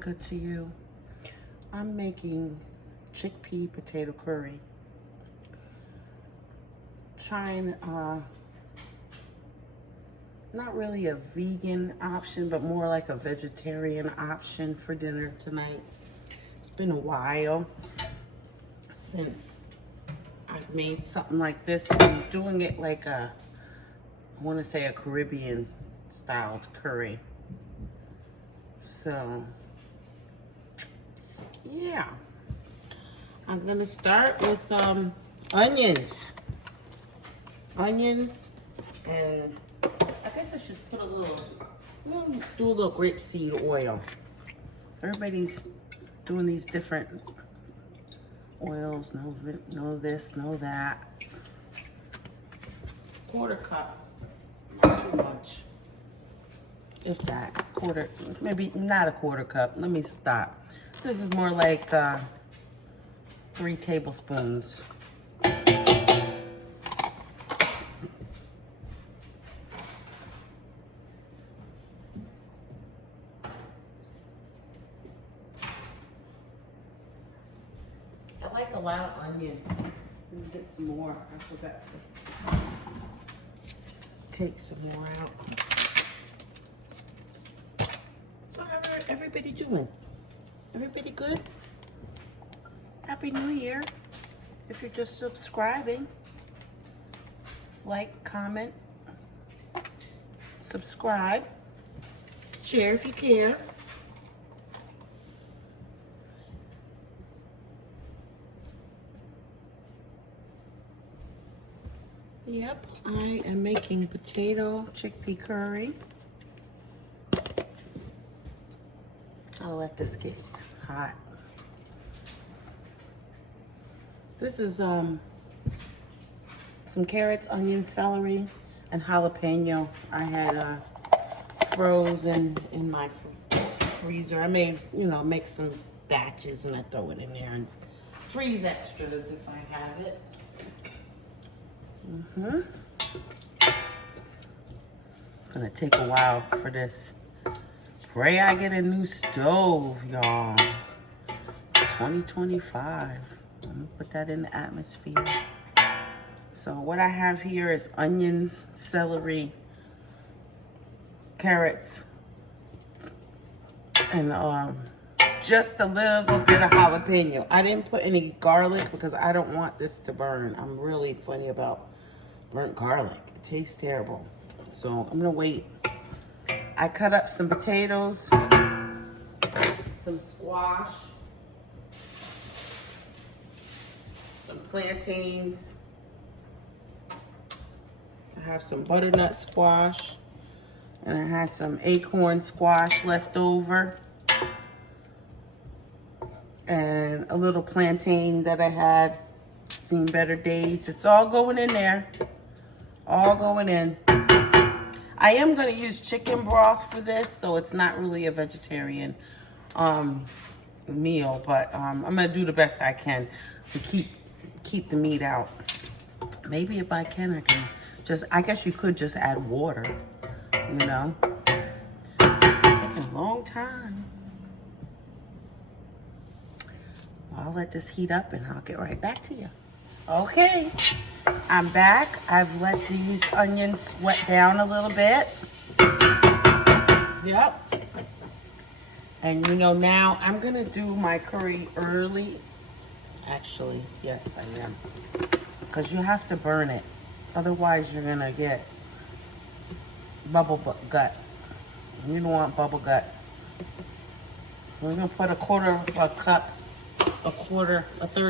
Monica to you. I'm making chickpea potato curry. Trying not really a vegan option, but more like a vegetarian option for dinner tonight. It's been a while since I've made something like this. I'm doing it like I want to say a Caribbean styled curry. So, yeah. I'm gonna start with onions. Onions, and I guess I should put do a little grapeseed oil. Everybody's doing these different oils. No this, no that. Quarter cup, not too much. If that, quarter, maybe not a quarter cup. Let me stop. This is more like 3 tablespoons. I like a lot of onion. Let me get some more. I forgot to take some more out. So how are everybody doing? Everybody good? Happy New Year. If you're just subscribing, like, comment, subscribe, share if you care. Yep, I am making potato chickpea curry. I'll let this get hot. This is some carrots, onions, celery, and jalapeno. I had frozen in my freezer. I made, make some batches and I throw it in there and freeze extras if I have it. Gonna take a while for this. Pray I get a new stove, y'all. 2025. I'm gonna put that in the atmosphere. So what I have here is onions, celery, carrots, and just a little bit of jalapeno. I didn't put any garlic because I don't want this to burn. I'm really funny about burnt garlic. It tastes terrible. So I'm gonna wait. I cut up some potatoes, some squash, some plantains. I have some butternut squash, and I had some acorn squash left over, and a little plantain that I had seen better days. It's all going in there. All going in. I am going to use chicken broth for this, so it's not really a vegetarian meal, but I'm going to do the best I can to keep the meat out. Maybe if I can just, I guess you could just add water, It's taking a long time. I'll let this heat up and I'll get right back to you. Okay, I'm back. I've let these onions sweat down a little bit. Yep. And now I'm gonna do my curry early. Actually, yes, I am. Because you have to burn it. Otherwise, you're gonna get bubble gut. You don't want bubble gut. We're gonna put a third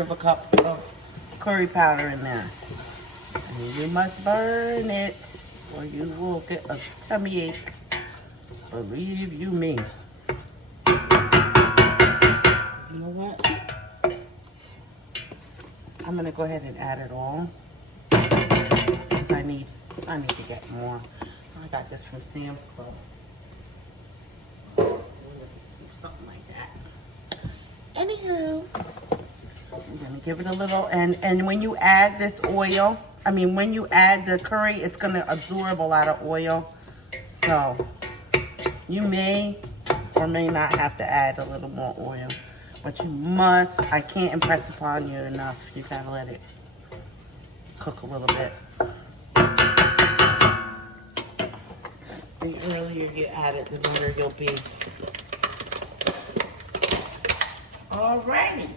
of a cup of curry powder in there. And you must burn it or you will get a tummy ache. Believe you me. You know what? I'm gonna go ahead and add it all because I need to get more. I got this from Sam's Club. Something like that. Anywho, I'm gonna give it a little, and when you add this oil, when you add the curry, it's gonna absorb a lot of oil. So you may or may not have to add a little more oil. But you must, I can't impress upon you enough. You gotta let it cook a little bit. The earlier you add it, the better you'll be. Alrighty.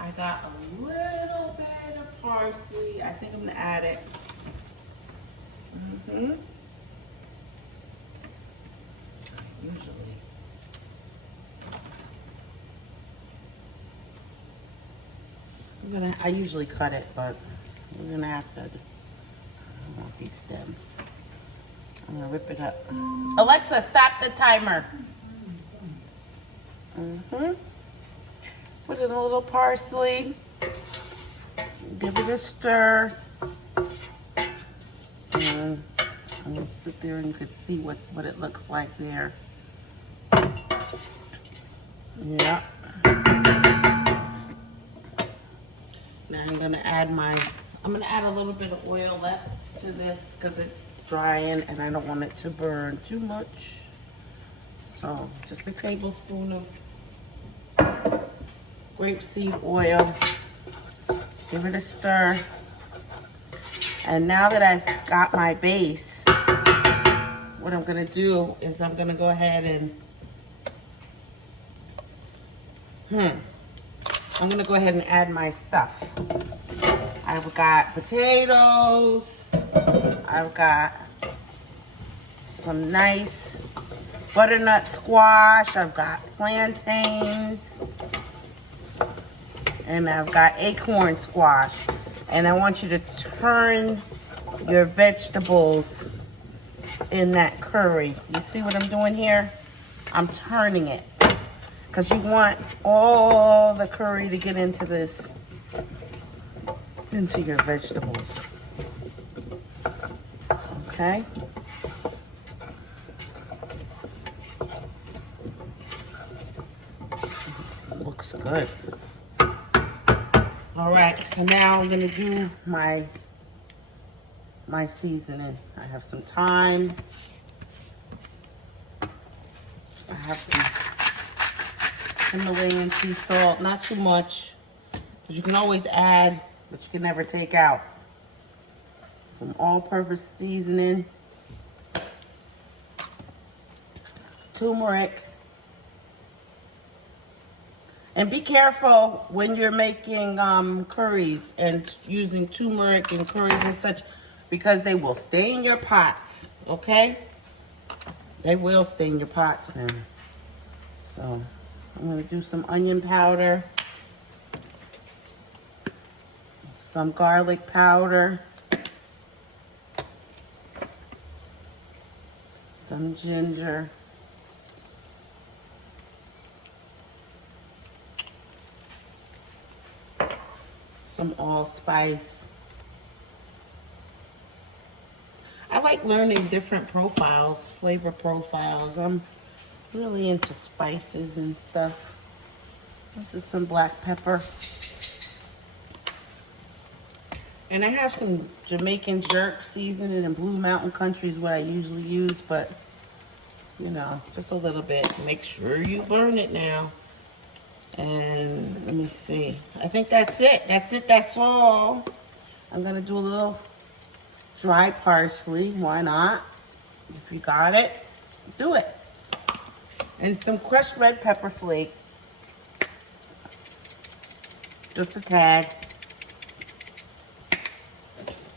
I got a little bit of parsley. I think I'm gonna add it. Usually. I usually cut it, but we're gonna have to, I want these stems. I'm gonna rip it up. Alexa, stop the timer. Put in a little parsley. Give it a stir. And I'm gonna sit there and you can see what it looks like there. Yeah. Now I'm gonna add a little bit of oil left to this because it's drying and I don't want it to burn too much. So just a tablespoon of grapeseed oil. Give it a stir. And now that I've got my base, what I'm gonna do is I'm gonna go ahead and add my stuff. I've got potatoes. I've got some nice butternut squash. I've got plantains. And I've got acorn squash. And I want you to turn your vegetables in that curry. You see what I'm doing here? I'm turning it. Because you want all the curry to get into your vegetables. Okay? Looks good. All right, so now I'm gonna do my seasoning. I have some thyme. I have some Himalayan sea salt, not too much, because you can always add, but you can never take out. Some all-purpose seasoning, turmeric. And be careful when you're making curries and using turmeric and curries and such, because they will stain your pots, okay? They will stain your pots now. So I'm gonna do some onion powder, some garlic powder, some ginger, some allspice. I like learning different profiles, flavor profiles. I'm really into spices and stuff. This is some black pepper. And I have some Jamaican jerk seasoning, and Blue Mountain Country is what I usually use, but you know, just a little bit. Make sure you burn it now. And let me see. I think that's it. That's all. I'm gonna do a little dry parsley. Why not? If you got it, do it. And some crushed red pepper flake. Just a tad.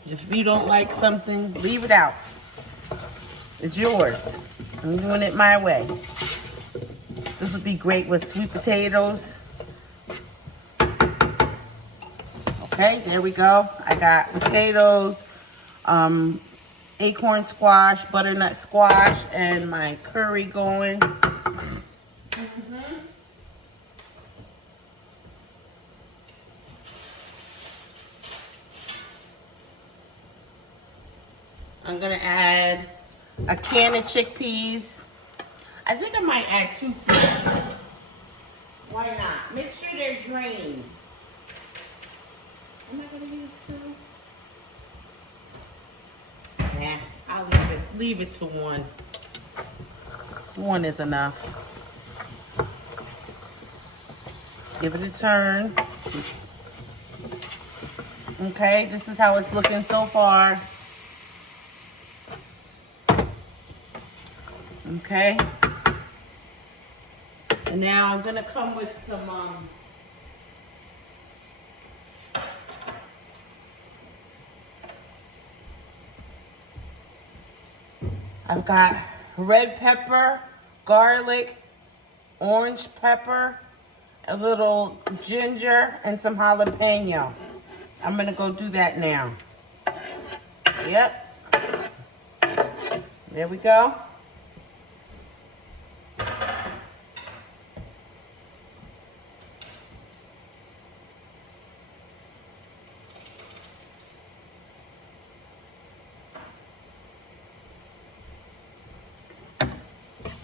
If you don't like something, leave it out. It's yours. I'm doing it my way. This would be great with sweet potatoes. Okay, there we go. I got potatoes, acorn squash, butternut squash, and my curry going. I'm gonna add a can of chickpeas. I think I might add 2 cans. Why not? Make sure they're drained. Am I gonna use 2? Nah, I'll leave it to 1. 1 is enough. Give it a turn. Okay, this is how it's looking so far. Okay. And now I'm gonna come with some I've got red pepper, garlic, orange pepper, a little ginger, and some jalapeno. I'm gonna go do that now. Yep. There we go.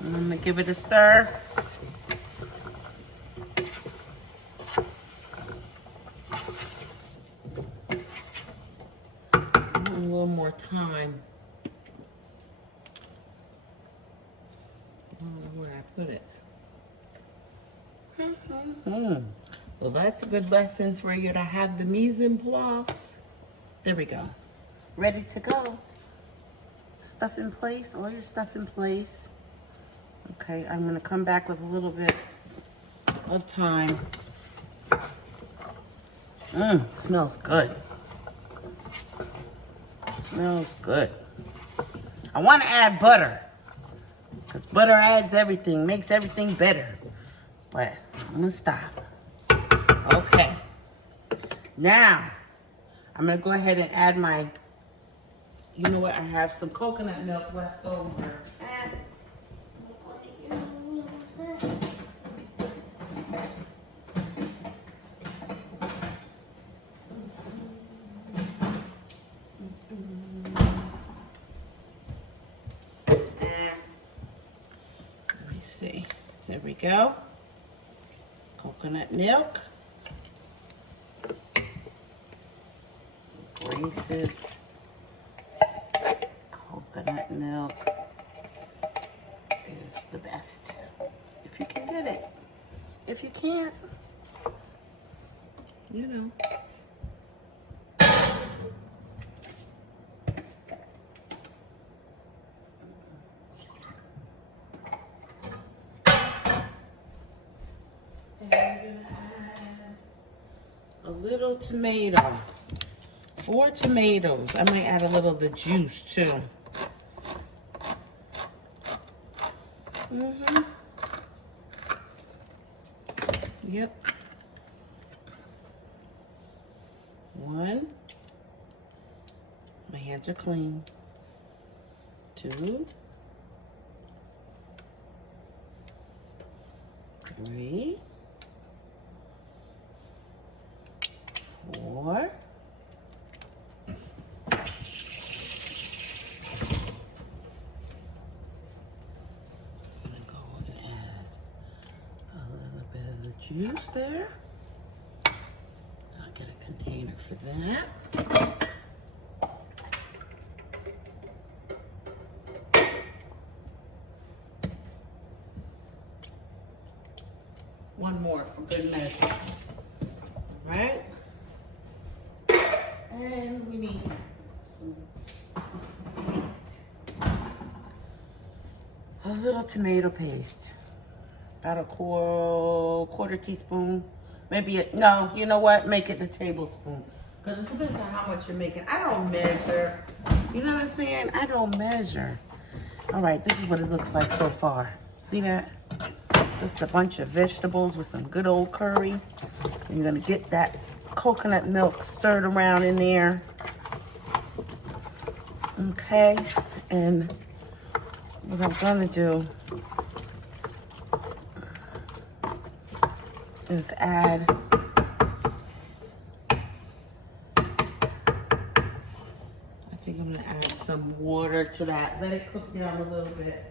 I'm gonna give it a stir. A little more time. I don't know where I put it. Well, that's a good lesson for you to have the mise en place. There we go. Ready to go. Stuff in place, all your stuff in place. Okay, I'm gonna come back with a little bit of thyme. Smells good. Smells good. I want to add butter, because butter adds everything, makes everything better. But I'm gonna stop. Okay. Now, I'm gonna go ahead and add my, you know what, I have some coconut milk left over. Let me see. There we go. Coconut milk. Grace's coconut milk is the best. If you can get it. If you can't, you know. And we're gonna add a little tomato. 4 tomatoes. I might add a little of the juice too. Yep. 1. My hands are clean. 2. 3. 4. Juice there. I'll get a container for that. One more for good measure. All right. And we need some paste. A little tomato paste. About a quarter teaspoon, maybe no, you know what? Make it a tablespoon, because it depends on how much you're making. I don't measure. You know what I'm saying? I don't measure. All right, this is what it looks like so far. See that? Just a bunch of vegetables with some good old curry. And you're gonna get that coconut milk stirred around in there. Okay, and what I'm gonna do is add I think I'm gonna add some water to that. Let it cook down a little bit.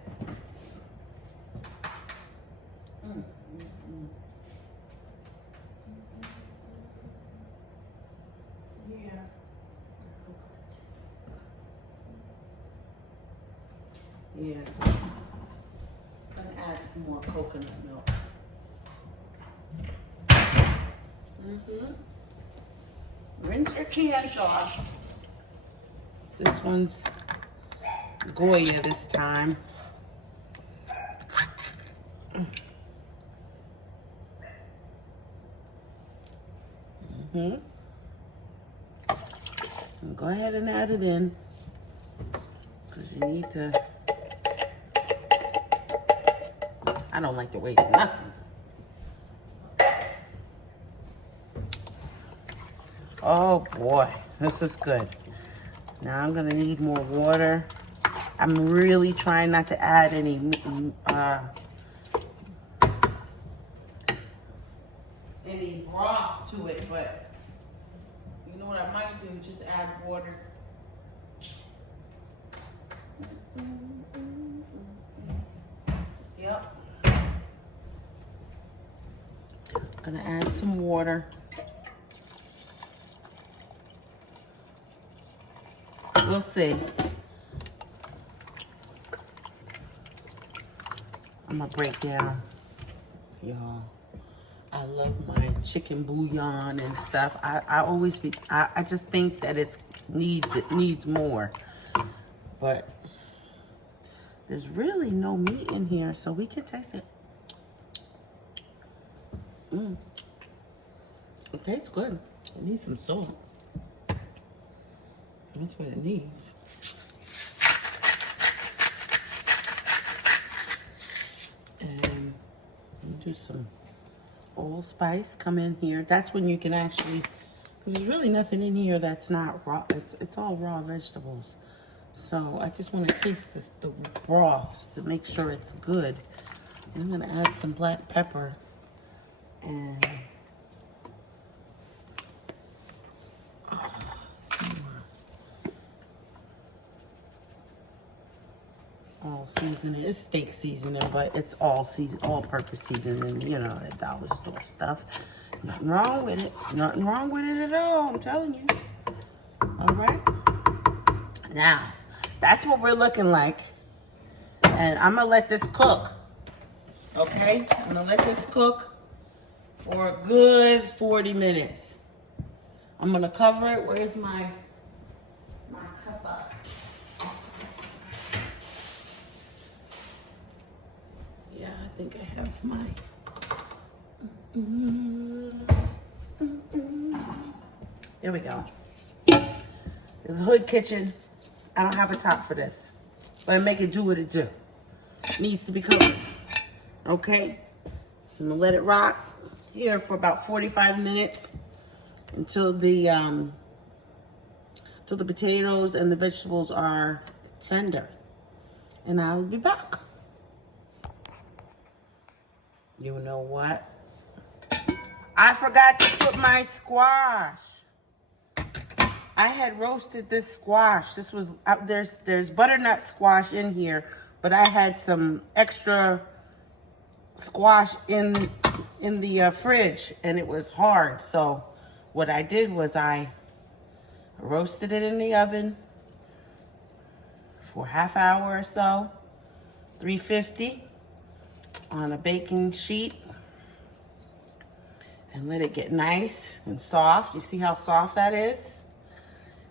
Yeah. Yeah. I'm gonna add some more coconut milk. Rinse your cans off. This one's Goya this time. And go ahead and add it in, because you need to. I don't like to waste nothing. Oh boy, this is good. Now I'm gonna need more water. I'm really trying not to add any broth to it, but you know what I might do? Just add water. Yep. Gonna add some water. We'll see. I'm gonna break down, y'all. I love my chicken bouillon and stuff. I just think that it needs more. But there's really no meat in here, so we can taste it. It tastes good. It needs some salt. That's what it needs. And do some allspice. Come in here. That's when you can actually, because there's really nothing in here that's not raw. It's all raw vegetables. So I just want to taste the broth to make sure it's good. I'm gonna add some black pepper and all seasoning. It's steak seasoning, but it's all-purpose seasoning. You know, that dollar store stuff. Nothing wrong with it. Nothing wrong with it at all. I'm telling you. All right. Now, that's what we're looking like, and I'm gonna let this cook. Okay, I'm gonna let this cook for a good 40 minutes. I'm gonna cover it. Where's my cup? Yeah, I think I have my. There we go. It's a hood kitchen. I don't have a top for this, but I make it do what it do. It needs to be covered. Okay, so I'm gonna let it rock here for about 45 minutes until the potatoes and the vegetables are tender, and I'll be back. You know what? I forgot to put my squash. I had roasted this squash. This was there's butternut squash in here, but I had some extra squash in the fridge, and it was hard. So what I did was I roasted it in the oven for half hour or so, 350 on a baking sheet, and let it get nice and soft. You see how soft that is?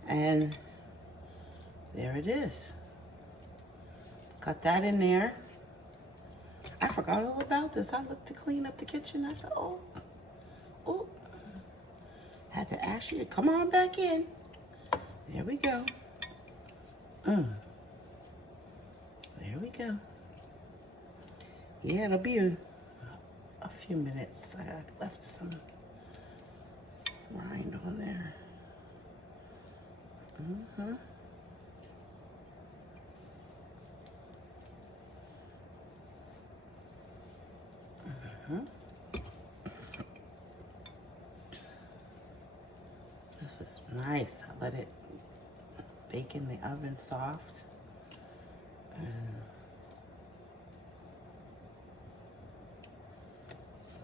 And there it is. Cut that in there. I forgot all about this. I looked to clean up the kitchen. I said, oh. Had to ask you to come on back in. There we go. There we go. Yeah, it'll be a few minutes. I left some rind on there. This is nice. I let it bake in the oven soft. And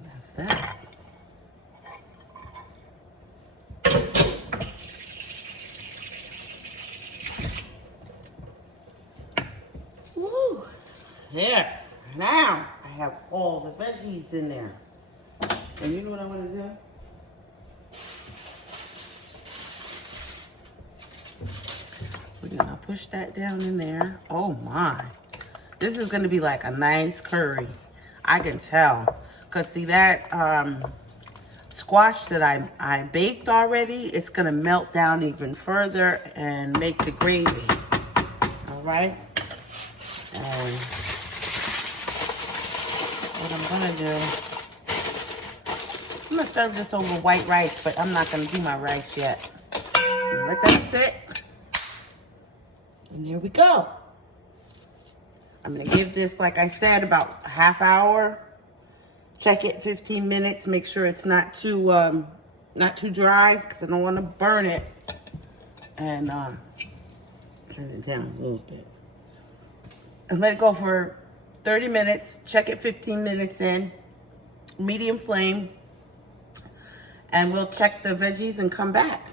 that's that. Woo! There. Now I have all the veggies in there. And you know what I'm gonna do? We're gonna push that down in there. Oh my. This is gonna be like a nice curry. I can tell. Cause see that squash that I baked already, it's gonna melt down even further and make the gravy. All right. And what I'm gonna do, I'm gonna serve this over white rice, but I'm not gonna do my rice yet. Let that sit. And here we go. I'm gonna give this, like I said, about a half hour. Check it 15 minutes. Make sure it's not too dry, because I don't want to burn it. And turn it down a little bit. And let it go for 30 minutes. Check it 15 minutes in, medium flame. And we'll check the veggies and come back.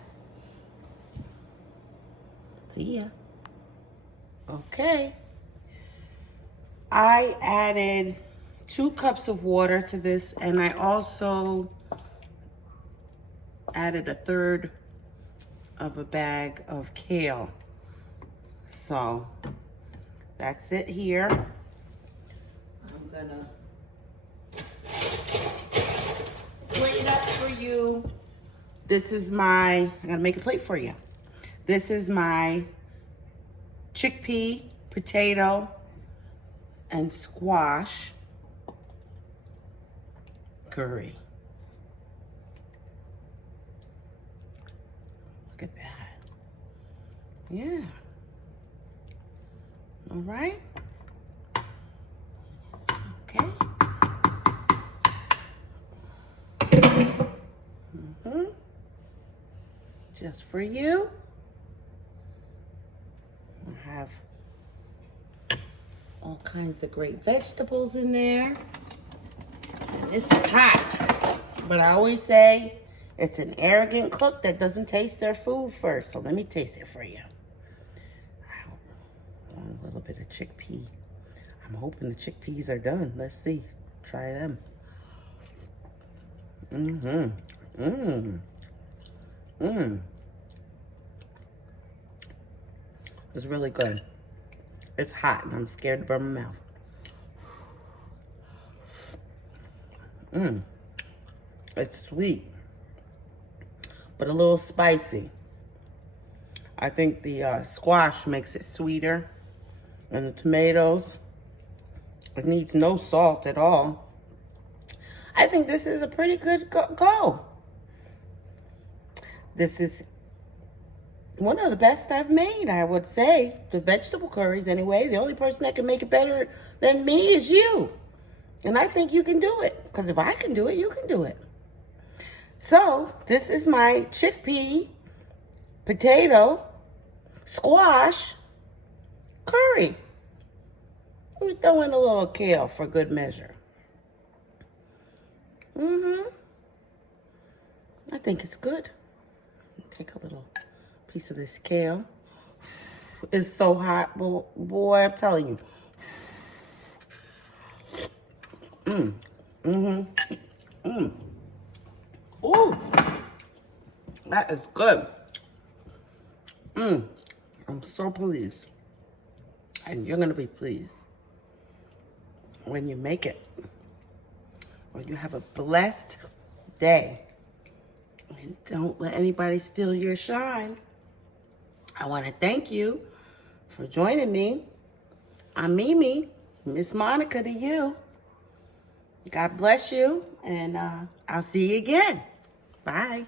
See ya. Okay. I added 2 cups of water to this, and I also added 1/3 of a bag of kale. So that's it here. I'm gonna plate up for you. This is my, I gotta make a plate for you. This is my chickpea, potato, and squash curry. Look at that. Yeah. All right. Okay. Just for you. I have all kinds of great vegetables in there. And this is hot. But I always say it's an arrogant cook that doesn't taste their food first. So let me taste it for you. I want a little bit of chickpea. I'm hoping the chickpeas are done. Let's see. Try them. It's really good. It's hot and I'm scared to burn my mouth. It's sweet, but a little spicy. I think the squash makes it sweeter, and the tomatoes, it needs no salt at all. I think this is a pretty good go. This is one of the best I've made, I would say. The vegetable curries, anyway. The only person that can make it better than me is you. And I think you can do it. Because if I can do it, you can do it. So, this is my chickpea, potato, squash, curry. Let me throw in a little kale for good measure. I think it's good. Take a little piece of this kale. It's so hot, boy, I'm telling you. Ooh, that is good. I'm so pleased. And you're gonna be pleased when you make it. Well, you have a blessed day. And don't let anybody steal your shine. I want to thank you for joining me. I'm Mimi, Miss Monica to you. God bless you, and I'll see you again. Bye.